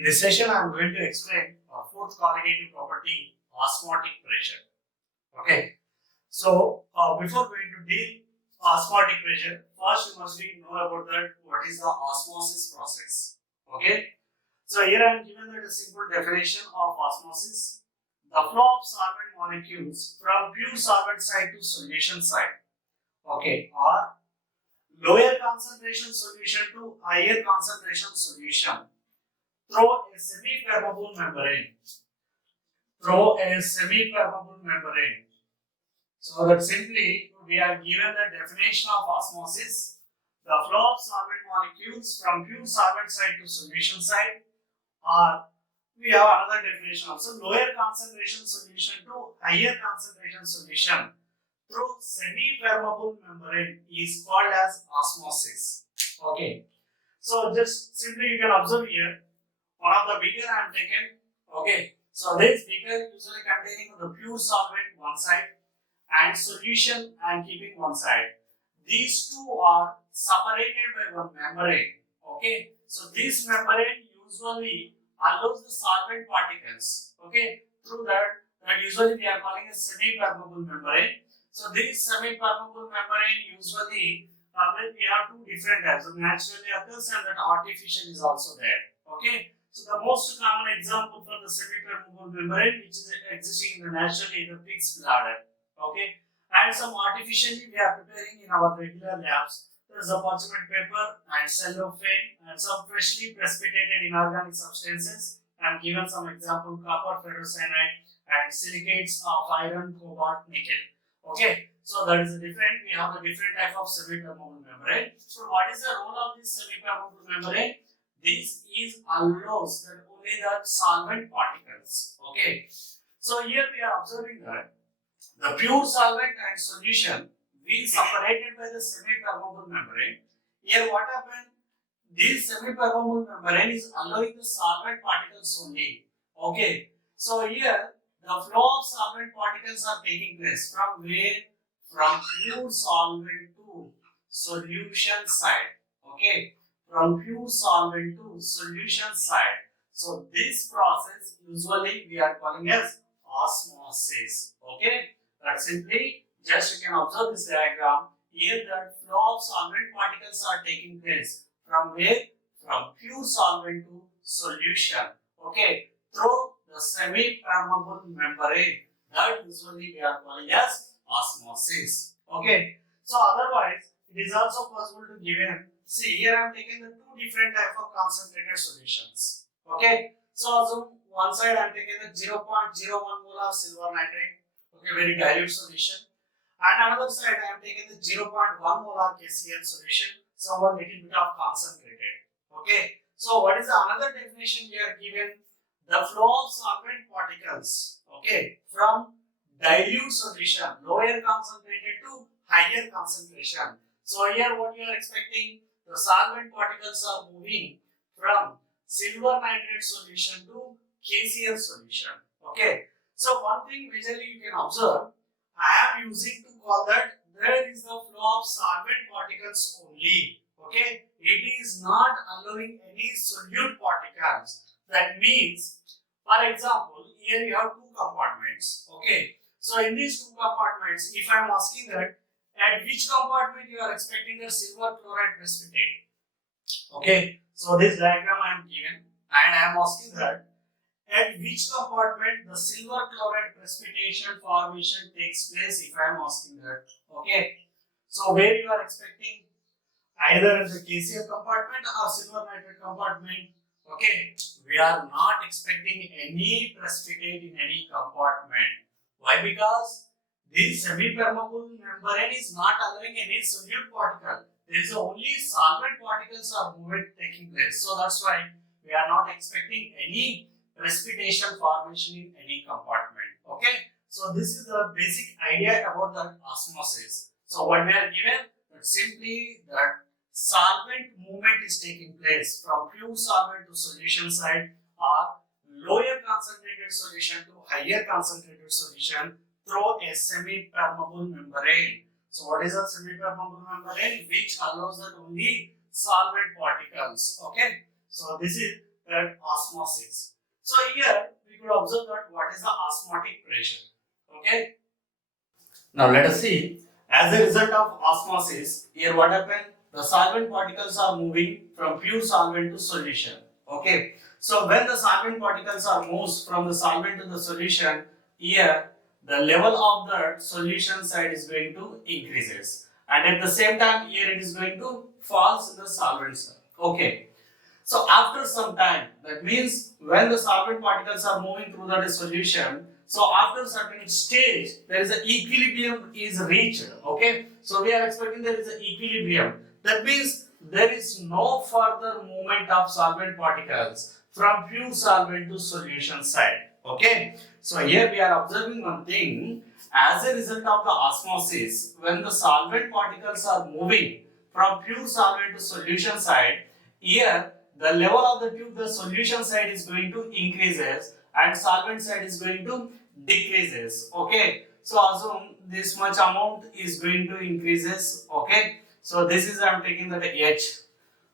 In this session, I am going to explain a fourth colligative property, osmotic pressure. Okay. So, before going to deal osmotic pressure, first you must know about that what is the osmosis process. Okay. So here I am given that a simple definition of osmosis: the flow of solvent molecules from pure solvent side to solution side. Okay, or lower concentration solution to higher concentration solution through a semi-permeable membrane. Through a semi-permeable membrane. So that simply we are given the definition of osmosis: the flow of solvent molecules from pure solvent side to solution side, or we have another definition also: lower concentration solution to higher concentration solution through semi-permeable membrane is called as osmosis. Okay. So just simply you can observe here, one of the beaker I am taken. Okay. So this beaker usually containing the pure solvent one side and solution I am keeping one side. These two are separated by one membrane. Okay. So this membrane usually allows the solvent particles. Okay. Through that usually we are calling a semi-permeable membrane. So this semi-permeable membrane usually we have two different types. So naturally occurs and that artificial is also there. Okay. So the most common example for the semi-permeable membrane which is existing in the naturally the pig's bladder. Okay. And some artificially we are preparing in our regular labs. There is a parchment paper and cellophane and some freshly precipitated inorganic substances. I am given some example: copper ferrocyanide and silicates of iron, cobalt, nickel. Okay, so that is different. We have a different type of semi-permeable membrane. So what is the role of this semi-permeable membrane? This is allows that only the solvent particles. Okay, so here we are observing that the pure solvent and solution being separated by the semi-permeable membrane. Here what happened? This semi-permeable membrane is allowing the solvent particles only. Okay, so here the flow of solvent particles are taking place from where? From pure solvent to solution side. Okay, from pure solvent to solution side. So this process usually we are calling as osmosis. Okay, that simply just you can observe this diagram. Here the flow of solvent particles are taking place from where? From pure solvent to solution. Okay, through the semi-permeable membrane. That usually we are calling as osmosis. Okay, so otherwise it is also possible to given. See here I am taking the two different type of concentrated solutions. Okay, so assume one side I am taking the 0.01 molar silver nitrate. Okay, very dilute solution. And another side I am taking the 0.1 molar KCl solution, somewhat little bit of concentrated. Okay, so what is the another definition we are given? The flow of solvent particles, okay, from dilute solution, lower concentrated to higher concentration. So here what you are expecting? The solvent particles are moving from silver nitrate solution to KCl solution. Okay, so one thing majorly you can observe, I am using to call that there is the flow of solvent particles only. Okay, it is not allowing any solute particles. That means, for example, here you have two compartments. Okay, so in these two compartments, if I am asking that at which compartment you are expecting the silver chloride precipitate. Okay, so this diagram I am given and I am asking that at which compartment the silver chloride precipitation formation takes place, if I am asking that. Okay, so where you are expecting? Either in the KCl compartment or silver nitrate compartment. Okay, we are not expecting any precipitate in any compartment. Why? Because this semi-permeable membrane is not allowing any solute particle. There is only solvent particles are movement taking place. So that's why we are not expecting any precipitation formation in any compartment. Okay, so this is the basic idea about the osmosis. So what we are given, that simply that solvent movement is taking place from pure solvent to solution side, or lower concentrated solution to higher concentrated solution through a semi-permeable membrane. So what is a semi-permeable membrane? Which allows that only solvent particles. Okay, so this is that osmosis. So here we could observe that what is the osmotic pressure. Okay. Now let us see. As a result of osmosis, here what happened? The solvent particles are moving from pure solvent to solution. Okay. So when the solvent particles are moves from the solvent to the solution, here the level of the solution side is going to increases, and at the same time here it is going to falls in the solvent side. Okay. So after some time, that means when the solvent particles are moving through that solution, so after certain stage, there is an equilibrium is reached. Okay, so we are expecting there is an equilibrium. That means there is no further movement of solvent particles from pure solvent to solution side. Okay, so here we are observing one thing. As a result of the osmosis, when the solvent particles are moving from pure solvent to solution side, here the level of the tube, the solution side is going to increases and solvent side is going to decreases. Okay, so assume this much amount is going to increases. Okay, so this is I am taking that H.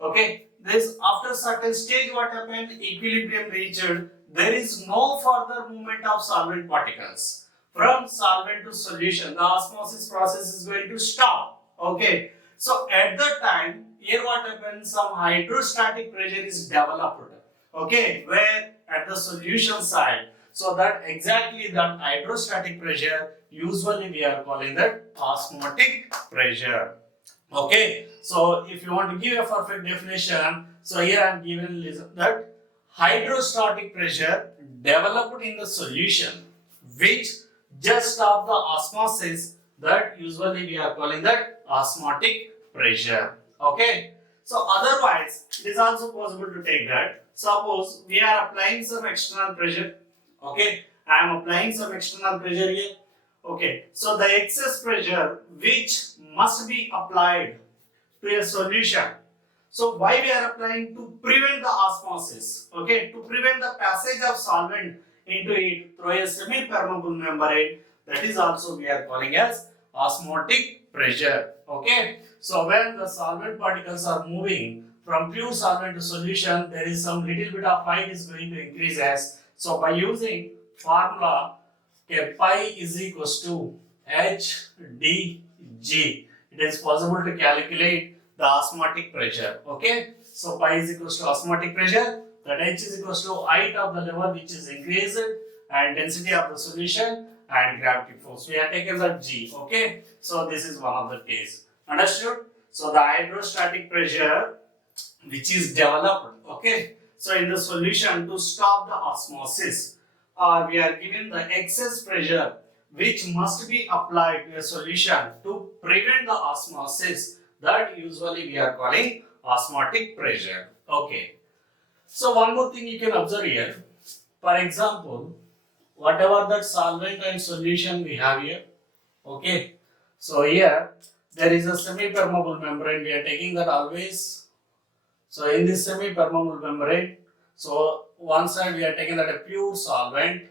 Okay, this after certain stage what happened, equilibrium reached, there is no further movement of solvent particles from solvent to solution. The osmosis process is going to stop. Okay, so at that time, here what happens, some hydrostatic pressure is developed. Okay, where at the solution side. So that exactly that hydrostatic pressure, usually we are calling that osmotic pressure. Okay, so if you want to give a perfect definition, so here I am given that hydrostatic pressure developed in the solution which just of the osmosis, that usually we are calling that osmotic pressure. Okay, so otherwise it is also possible to take that. Suppose we are applying some external pressure. Okay, I am applying some external pressure here. Okay, so the excess pressure which must be applied to a solution. So why we are applying? To prevent the osmosis. Okay, to prevent the passage of solvent into it through a semi-permeable membrane. That is also we are calling as osmotic pressure. Okay, so when the solvent particles are moving from pure solvent to solution, there is some little bit of height is going to increase as. So by using formula, okay, pi is equals to HdG, it is possible to calculate the osmotic pressure. Okay, so pi is equals to osmotic pressure, that H is equals to height of the level which is increased and density of the solution and gravity force. We have taken the G. Okay, so this is one of the case. Understood? So the hydrostatic pressure which is developed. Okay, so in the solution to stop the osmosis, we are given the excess pressure which must be applied to a solution to prevent the osmosis, that usually we are calling osmotic pressure. Okay, so one more thing you can observe here. For example, whatever that solvent and solution we have here. Okay, so here there is a semi-permeable membrane. We are taking that always. So in this semi-permeable membrane, so one side we are taking that a pure solvent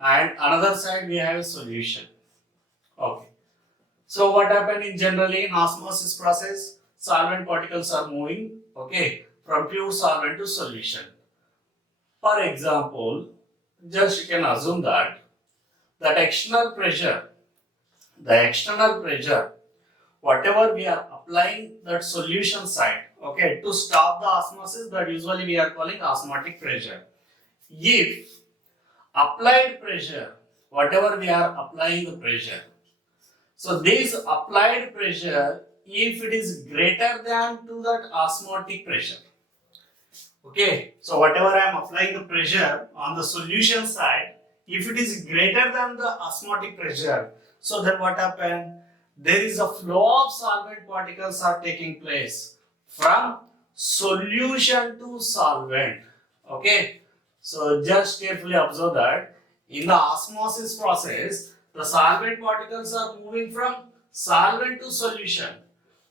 and another side we have a solution. Okay. So what happened in generally in osmosis process, solvent particles are moving, okay, from pure solvent to solution. For example, just you can assume that external pressure, whatever we are applying that solution side, okay, to stop the osmosis, that usually we are calling osmotic pressure. If applied pressure, whatever we are applying the pressure, so this applied pressure, if it is greater than to that osmotic pressure, okay, so whatever I am applying the pressure on the solution side, if it is greater than the osmotic pressure, so then what happen? There is a flow of solvent particles are taking place from solution to solvent. Okay, so just carefully observe that in the osmosis process, the solvent particles are moving from solvent to solution.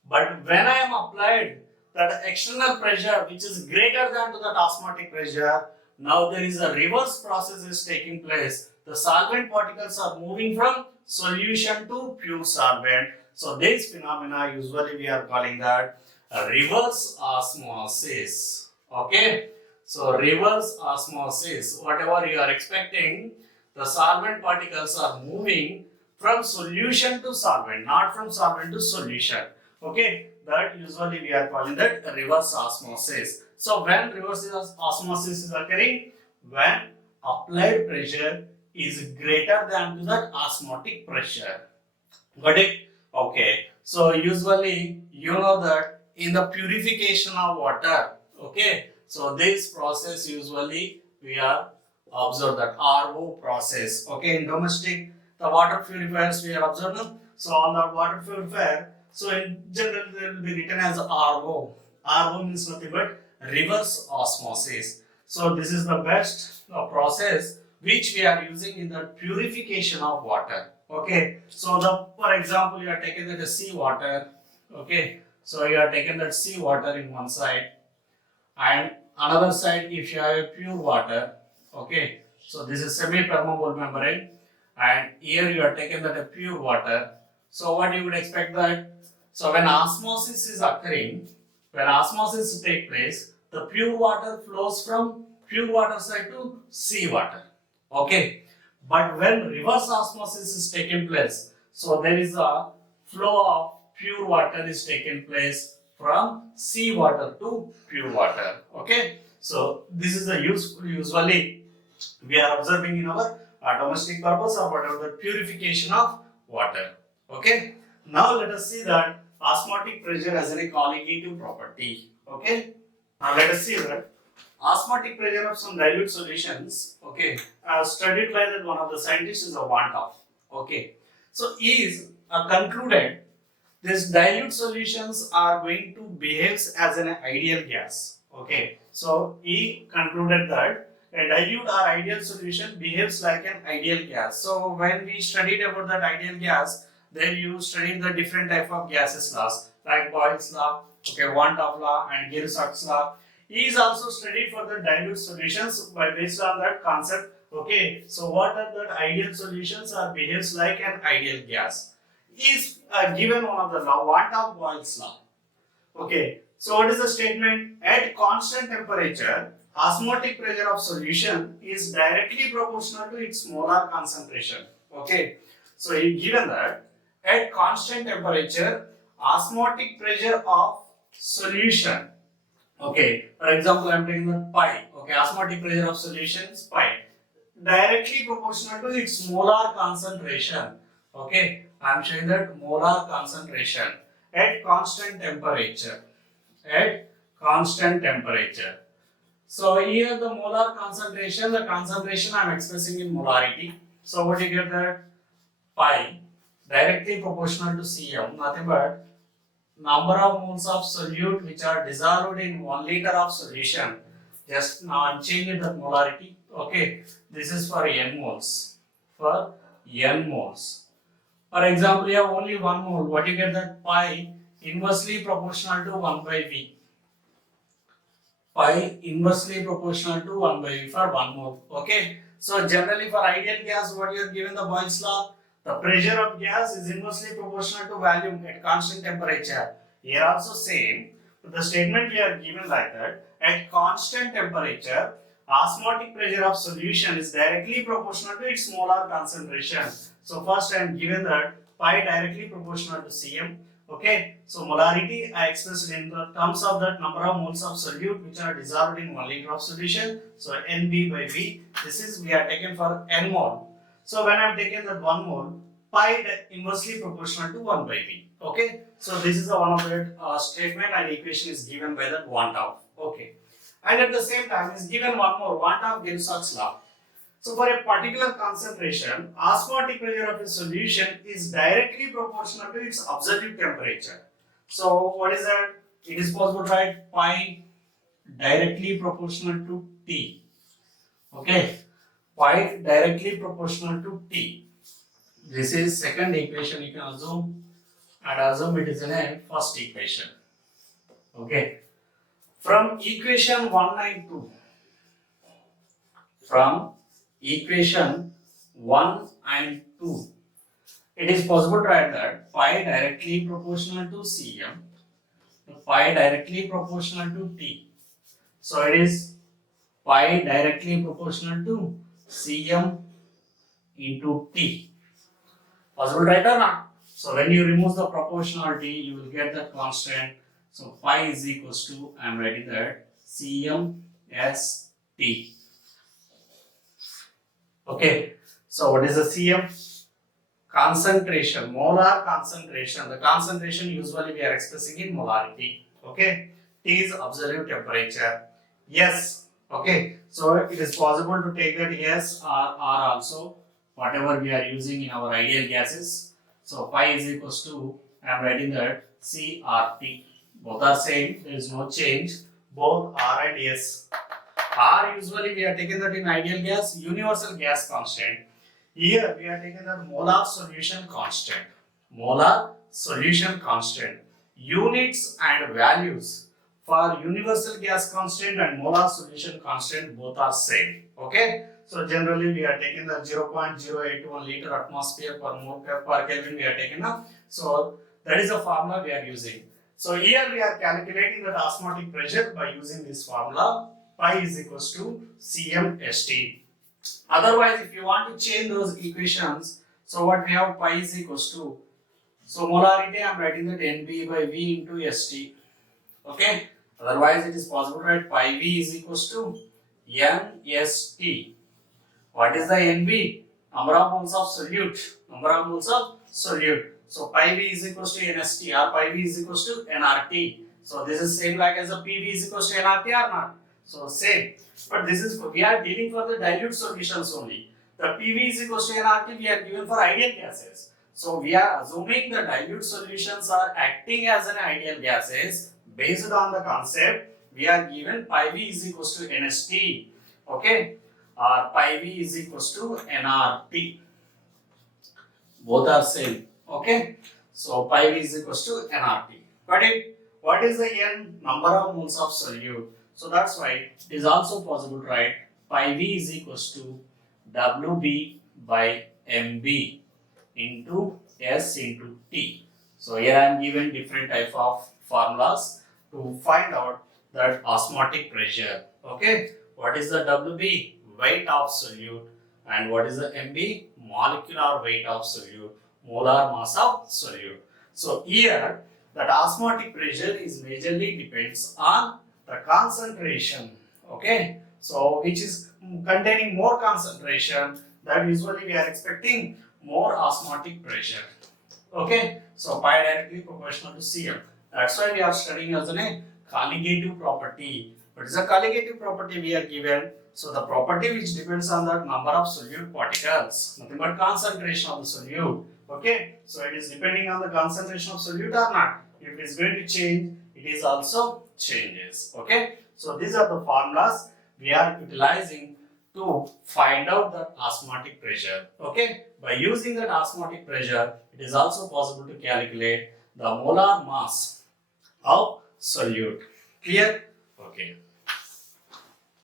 But when I am applied that external pressure which is greater than to that osmotic pressure, now there is a reverse process is taking place. The solvent particles are moving from solution to pure solvent. So this phenomena usually we are calling that a reverse osmosis. Okay. So reverse osmosis, whatever you are expecting, the solvent particles are moving from solution to solvent, not from solvent to solution. Okay, that usually we are calling that reverse osmosis. So when reverse osmosis is occurring, when applied pressure is greater than to that osmotic pressure. Got it? Okay. So usually you know that in the purification of water, okay. So this process usually we are observe that RO process. Okay, in domestic the water purifiers we are observing. So on the water purifier, so in general they will be written as RO. RO means nothing but reverse osmosis. So this is the best process which we are using in the purification of water. Okay, so the for example you are taking that sea water. Okay, so you are taking that sea water in one side, and another side if you have a pure water. Okay, so this is semi-permeable membrane, and here you are taking that a pure water. So what you would expect that, so when osmosis is occurring, when osmosis take place, the pure water flows from pure water side to sea water. Okay, but when reverse osmosis is taking place, so there is a flow of pure water is taking place from sea water to pure water. Okay, so this is a useful, usually we are observing in our domestic purpose or whatever, the purification of water. Okay, now let us see that osmotic pressure has a colligative property. Okay, now let us see that osmotic pressure of some dilute solutions, okay, studied by that one of the scientists is a Van 't Hoff. Okay, so is concluded these dilute solutions are going to behave as an ideal gas. Okay, so he concluded that a dilute or ideal solution behaves like an ideal gas. So when we studied about that ideal gas, then you studied the different type of gases laws like Boyle's law, okay, Van 't Hoff law and Gill-Sachs law. He is also studied for the dilute solutions by based on that concept. Okay, so what are the ideal solutions or behaves like an ideal gas? Is given one of the law, Van 't Hoff Boyle's law. Okay, so what is the statement? At constant temperature, osmotic pressure of solution is directly proportional to its molar concentration. Okay, so he given that at constant temperature, osmotic pressure of solution. Okay, for example, I am taking the pi. Okay, osmotic pressure of solutions pi directly proportional to its molar concentration. Okay, I am showing that molar concentration at constant temperature. At constant temperature. So here the molar concentration, the concentration I am expressing in molarity. So what you get that pi directly proportional to Cm, nothing but number of moles of solute which are dissolved in 1 liter of solution. Just now I am changing the molarity. Okay, this is for n moles. For n moles. For example, you have only 1 mole. What you get that pi inversely proportional to 1 by v. Pi inversely proportional to 1 by v for 1 mole. Okay. So generally for ideal gas, what you are given the Boyle's law, the pressure of gas is inversely proportional to volume at constant temperature. Here also same. The statement we are given like that. At constant temperature, osmotic pressure of solution is directly proportional to its molar concentration. So first I am given that pi directly proportional to Cm. Okay, so molarity I expressed in the terms of that number of moles of solute which are dissolved in 1 liter of solution. So Nb by V. This is we are taken for n mole. So when I am taking that 1 mole, pi inversely proportional to 1 by V. Okay, so this is the one of the statement and equation is given by the Van 't Hoff. Okay, and at the same time is given one more Van 't Hoff Gill-Sachs law. So for a particular concentration, osmotic pressure of a solution is directly proportional to its absolute temperature. So what is that? It is possible to write pi directly proportional to T. Okay, pi directly proportional to T. This is second equation you can assume, and assume it is in a first equation. Okay, from equation 192, from equation 1 and 2, it is possible to write that pi directly proportional to Cm, pi directly proportional to T. So it is pi directly proportional to Cm into T. Possible, right or not? So when you remove the proportionality, you will get that constant. So pi is equals to, I am writing that Cm S T. Okay. So what is the Cm? Concentration, molar concentration. The concentration usually we are expressing in molarity. Okay. T is absolute temperature. Yes. Okay. So it is possible to take that S or R also, whatever we are using in our ideal gases. So pi is equals to, I am writing that CRT. Both are same. There is no change. Both R and S. R usually we are taking that in ideal gas, universal gas constant. Here we are taking the molar solution constant. Molar solution constant. Units and values for universal gas constant and molar solution constant both are same. Okay. So generally we are taking the 0.081 liter atmosphere per mole per Kelvin we are taking up. So that is the formula we are using. So here we are calculating the osmotic pressure by using this formula. Pi is equals to CmST. Otherwise, if you want to change those equations, so what we have, pi is equals to, so molarity I am writing that Nb by V into St. Okay. Otherwise, it is possible to write pi V is equals to Nst. What is the Nb? Number of moles of solute. Number of moles of solute. So pi V is equals to Nst or pi V is equals to Nrt. So this is same like as a PV is equals to Nrt or not? So same. But this is, we are dealing for the dilute solutions only. The PV is equals to Nrt we are given for ideal gases. So we are assuming the dilute solutions are acting as an ideal gases. Based on the concept, we are given pi V is equals to Nst. Okay. Or pi V is equals to Nrt. Both are same. Okay. So pi V is equals to Nrt. Got it? What is the N? Number of moles of solute. So that's why it is also possible to write pi V is equals to Wb by Mb into S into T. So here I am given different type of formulas to find out that osmotic pressure. Okay. What is the Wb? Weight of solute. And what is the Mb? Molecular weight of solute. Molar mass of solute. So here that osmotic pressure is majorly depends on the concentration. Okay. So which is containing more concentration, that usually we are expecting more osmotic pressure. Okay. So pi directly proportional to Cm. That's why we are studying as a colligative property. What is a colligative property we are given? So the property which depends on the number of solute particles, nothing but concentration of the solute. Okay. So it is depending on the concentration of solute or not. If it is going to change, it is also changes. Okay. So these are the formulas we are utilizing to find out the osmotic pressure. Okay. By using that osmotic pressure, it is also possible to calculate the molar mass of solute. Clear? Okay.